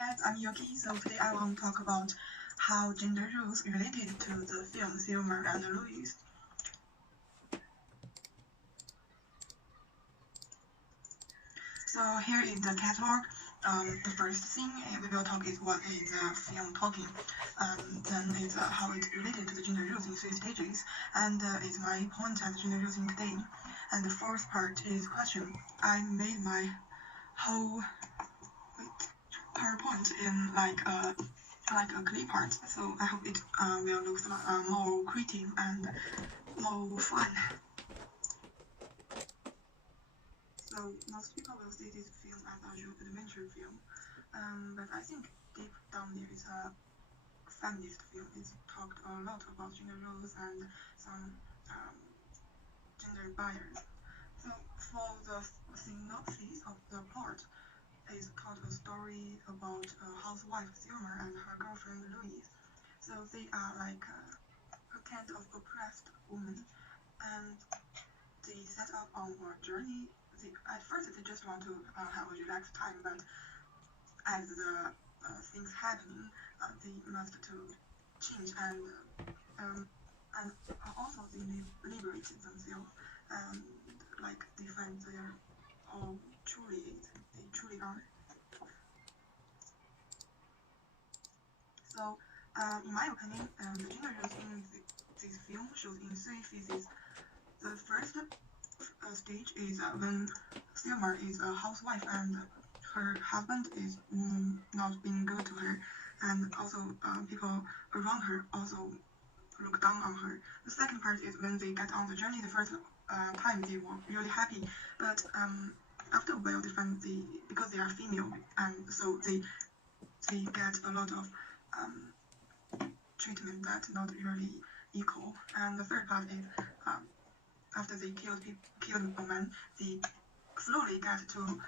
Guys, I'm Yuki. So today I want to talk about how gender roles related to the film Thelma and Louise. So here is the catalog. The first thing we will talk is what is the film talking. Then it's how it's related to the gender roles in 3 stages, and it's my point at gender roles in today. And the fourth part is question. I made my whole PowerPoint in like a clay part, so I hope it will look more creative and more fun. So most people will see this film as a real adventure film, but I think deep down there is a feminist film. It's talked a lot about gender roles and some gender bias. So for the synopsis of the plot, is called a story about a housewife Thelma and her girlfriend Louise. So they are like a kind of oppressed woman, and they set out on a journey. At first, they just want to have a relaxed time, but as the things happen, they must to change and also they liberate themselves and like they find their all they truly are. So, in my opinion, the gender roles in this film shows in 3 phases. The first stage is when Thelma is a housewife and her husband is not being good to her, and also people around her also look down on her. The second part is when they get on the journey. The first time they were really happy, but after a while they find because they are female, and so they get a lot of treatment that's not really equal. And the third part is after they killed a man, they slowly get to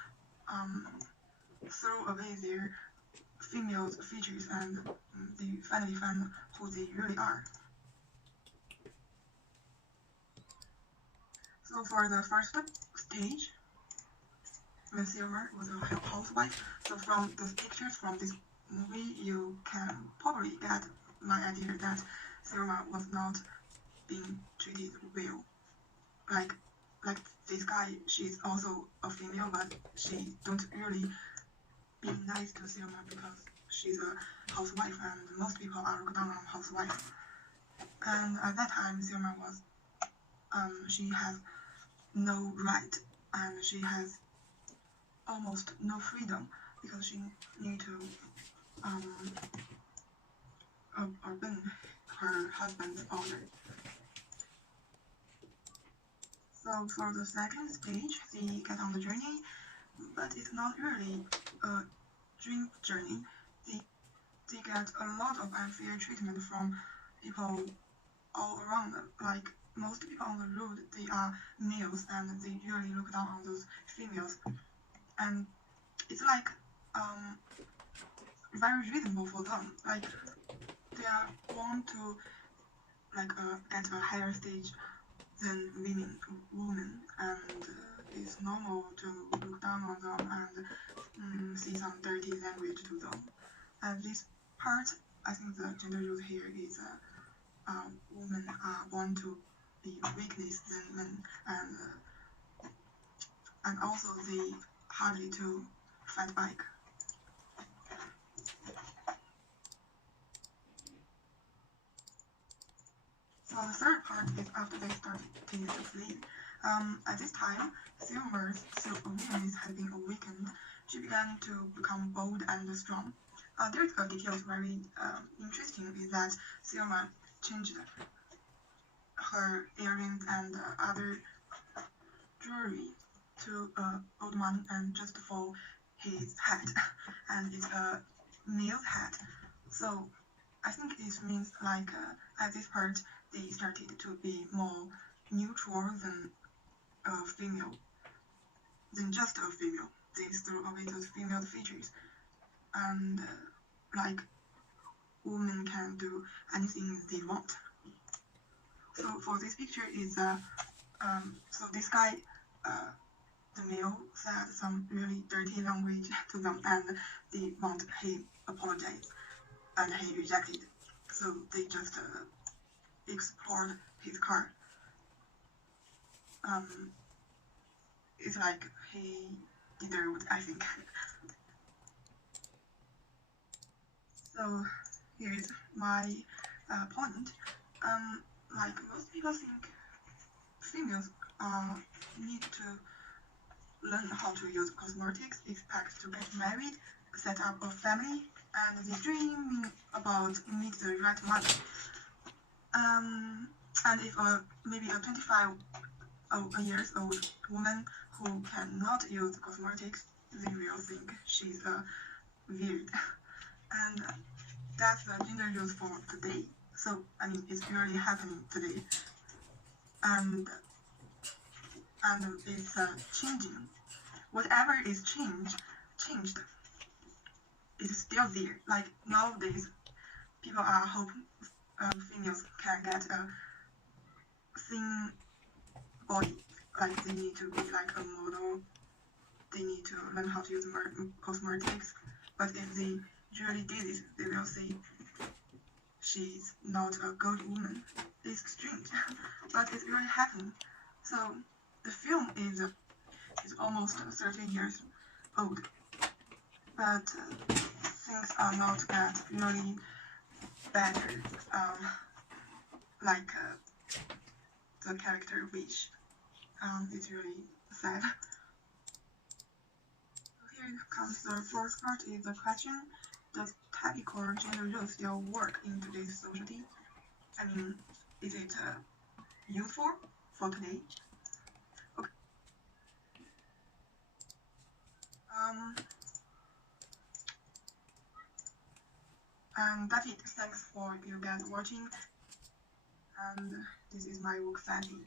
throw away their female features and they finally find who they really are. So for the first stage, when Silver was a housewife, so from the pictures from this movie, you can probably get my idea that Silva was not being treated well. Like this guy, she's also a female, but she don't really be nice to Silva because she's a housewife, and most people are looked down on housewife. And at that time, Silva was, she has no right, and she has almost no freedom because she need to obey her husband's order. So for the second stage, they get on the journey, but it's not really a dream journey. They get a lot of unfair treatment from people all around them. Like most people on the road, they are males and they usually look down on those females. And it's like very reasonable for them. Like they are born to get a higher stage than women, and it's normal to look down on them and see some dirty language to them. And this part, I think the gender role here is women are born to be weakness than men, and also they hardly to fight back. So the third part is after they started to flee. At this time, Silver's self-awareness had been awakened. She began to become bold and strong. There's a detail very interesting is that Silver changed her earrings and other jewelry to an old man and just for his hat, and it's a male's hat. So I think it means like at this part they started to be more neutral than a female, than just a female. They threw away those female features, and like women can do anything they want. So for this picture is so this guy the male said some really dirty language to them, and they want him apologize, and he rejected. So they just explored his car. It's like he deserved, I think. So here's my point. Like most people think females need to learn how to use cosmetics, expect to get married, set up a family, and they dream about meet the right man. And if maybe a 25 years old woman who cannot use cosmetics, they will think she's weird. And that's the gender roles for today. So I mean, it's really happening today, and it's changing. Whatever is changed is still there. Like nowadays, people are hoping females can get a thin body. Like they need to be like a model. They need to learn how to use cosmetics. But if they really do this, they will say she's not a good woman. It's strange, but it's really happening. So the film is almost 30 years old, but things are not that really better, like the character wish. It's really sad. So here comes the fourth part, is the question: does typical gender roles still work in today's society? I mean, is it useful for today? Okay. That's it. Thanks for you guys watching. And this is my work family.